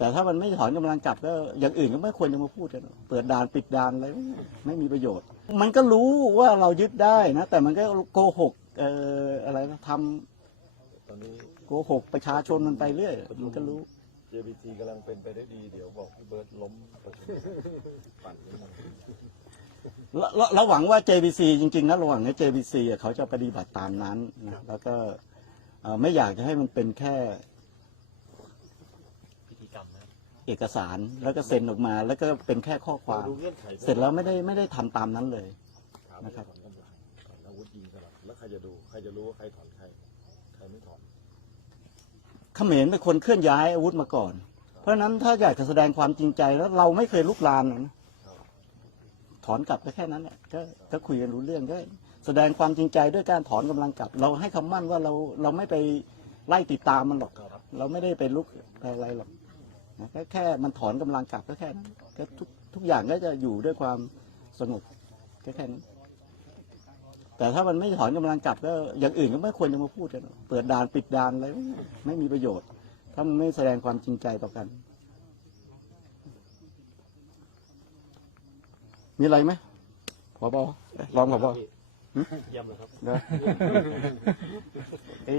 แต่ถ้ามันไม่ถอนกำลังกลับก็อย่างอื่นก็ไม่ควรจะมาพูดกันเปิดด่านปิดด่านอะไรไม่มีประโยชน์ มันก็รู้ว่าเรายึดได้นะ แต่มันก็โกหกเอ่ออะไรนะทตอนนี้ำโกหกประชาชนมันไปเรื่อยมันก็รู้ JBT กำลังเป็นไปได้ดีเดี๋ยวบอกพี่เบิร์ตล้มประชุมปั่นขึ้นมาเราเราเราหวังว่า JBC จริง ๆ นะระหว่างนี้ JBC อะเขาจะปฏิบัติตามนั้นนะแล้วก็เอ่อไม่อยากจะให้มันเป็นแค่ พิธีกรรมนะ เอกสารแล้วก็เซ็นออกมา แล้วก็เป็นแค่ข้อความ ดูเงื่อนไขเสร็จแล้วไม่ได้ไม่ได้ทำตามนั้นเลย ถามนะครับถอนกำลังถอนอาวุธยิงสลับแล้วใครจะดูใครจะรู้ว่าใครถอนใครใครไม่ถอน เขมรเป็นคนเคลื่อนย้ายอาวุธมาก่อน เพราะฉะนั้นถ้าอยากจะแสดงความจริงใจแล้วเราไม่เคยลุกลามนะถอนกลับก็แค่นั้นแหละก็ก็คุยกันรู้เรื่องก็แสดงความจริงใจด้วยการถอนกำลังกลับ เราให้คำมั่นว่าเราเราไม่ไปไล่ติดตามมันหรอกครับเราไม่ได้ไปลุกไปอะไรหรอก นะแค่แค่มันถอนกำลังกลับก็แค่นั้นก็ทุกทุกอย่างก็จะอยู่ด้วยความสงบก็แค่นั้นแต่ถ้ามันไม่ถอนกำลังกลับก็อย่างอื่นก็ไม่ควรจะมาพูดกันหรอกเปิดด่านปิดด่านอะไรไม่มีประโยชน์ ถ้ามันไม่แสดงความจริงใจต่อกัน มีอะไรไหมผบรองผบเยี่ยมเลยครับนะไอ้